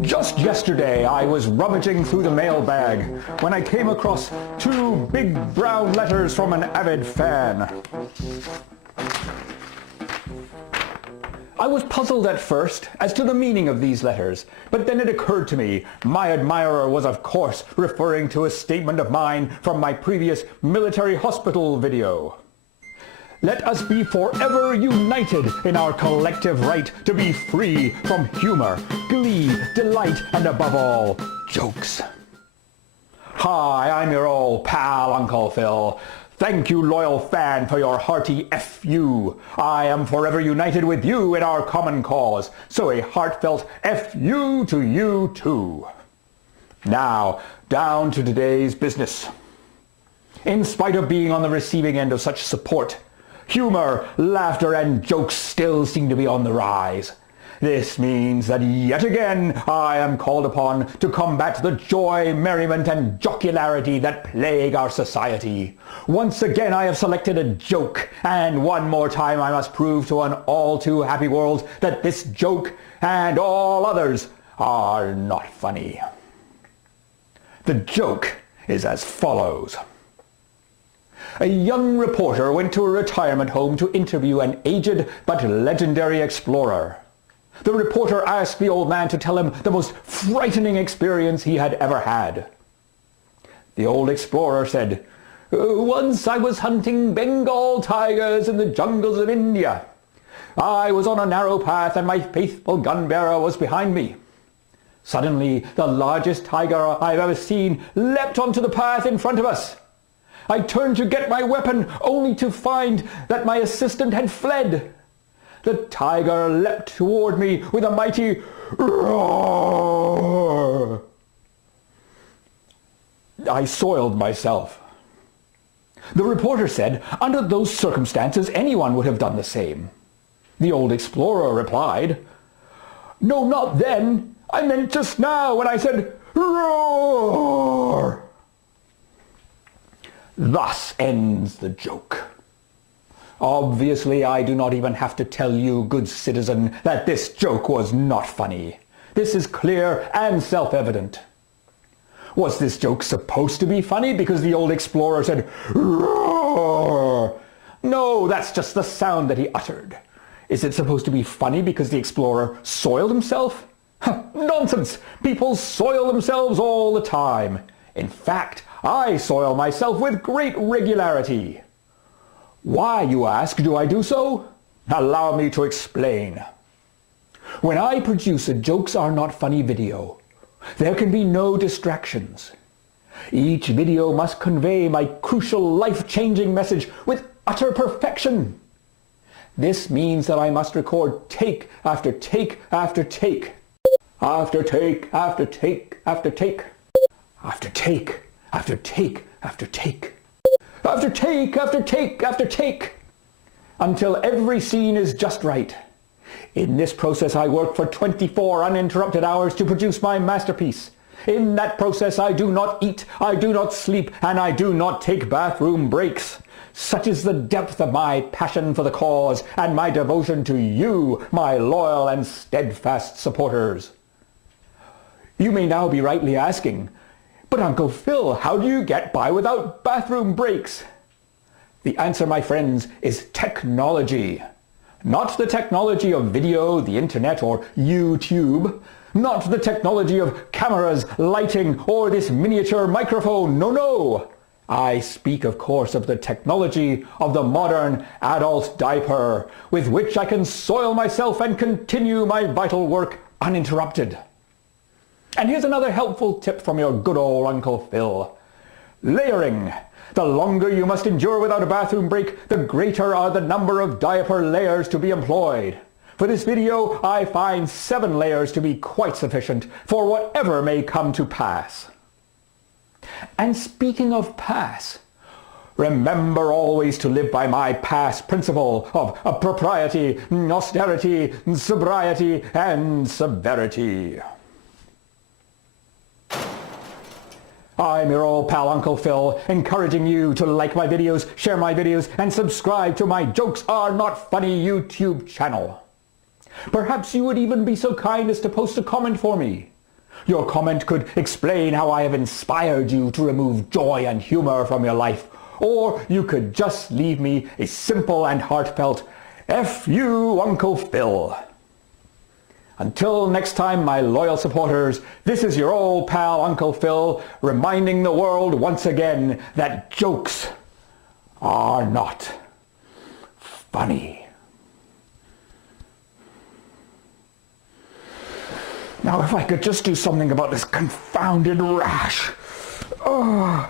Just yesterday, I was rummaging through the mailbag when I came across two big brown letters from an avid fan. I was puzzled at first as to the meaning of these letters, but then it occurred to me my admirer was of course referring to a statement of mine from my previous military hospital video. Let us be forever united in our collective right to be free from humor, glee, delight, and above all, jokes. Hi, I'm your old pal, Uncle Phil. Thank you, loyal fan, for your hearty F.U. I am forever united with you in our common cause, so a heartfelt F.U. to you too. Now, down to today's business. In spite of being on the receiving end of such support, humor, laughter, and jokes still seem to be on the rise. This means that yet again I am called upon to combat the joy, merriment, and jocularity that plague our society. Once again I have selected a joke, and one more time I must prove to an all too happy world that this joke and all others are not funny. The joke is as follows. A young reporter went to a retirement home to interview an aged but legendary explorer. The reporter asked the old man to tell him the most frightening experience he had ever had. The old explorer said, "Once I was hunting Bengal tigers in the jungles of India. I was on a narrow path and my faithful gun-bearer was behind me. Suddenly, the largest tiger I've ever seen leapt onto the path in front of us. I turned to get my weapon, only to find that my assistant had fled. The tiger leapt toward me with a mighty roar. I soiled myself." The reporter said, "Under those circumstances, anyone would have done the same." The old explorer replied, "No, not then. I meant just now when I said, roar." Thus ends the joke. Obviously, I do not even have to tell you, good citizen, that this joke was not funny. This is clear and self-evident. Was this joke supposed to be funny because the old explorer said, roar? No, that's just the sound that he uttered. Is it supposed to be funny because the explorer soiled himself? Nonsense! People soil themselves all the time. In fact, I soil myself with great regularity. Why, you ask, do I do so? Allow me to explain. When I produce a jokes are not funny video, there can be no distractions. Each video must convey my crucial life-changing message with utter perfection. This means that I must record take after take after take, after take after take after take, after take after take after take, after take after take after take, until every scene is just right. In this process I work for 24 uninterrupted hours to produce my masterpiece. In that process I do not eat, I do not sleep, and I do not take bathroom breaks. Such is the depth of my passion for the cause and my devotion to you, my loyal and steadfast supporters. You may now be rightly asking, "But Uncle Phil, how do you get by without bathroom breaks?" The answer, my friends, is technology. Not the technology of video, the internet, or YouTube. Not the technology of cameras, lighting, or this miniature microphone. No, no. I speak, of course, of the technology of the modern adult diaper, with which I can soil myself and continue my vital work uninterrupted. And here's another helpful tip from your good old Uncle Phil. Layering. The longer you must endure without a bathroom break, the greater are the number of diaper layers to be employed. For this video, I find 7 layers to be quite sufficient for whatever may come to pass. And speaking of pass, remember always to live by my pass principle of propriety, austerity, sobriety, and severity. I'm your old pal Uncle Phil, encouraging you to like my videos, share my videos, and subscribe to my Jokes Are Not Funny YouTube channel. Perhaps you would even be so kind as to post a comment for me. Your comment could explain how I have inspired you to remove joy and humor from your life, or you could just leave me a simple and heartfelt F you, Uncle Phil. Until next time, my loyal supporters, this is your old pal Uncle Phil, reminding the world once again that jokes are not funny. Now, if I could just do something about this confounded rash. Oh.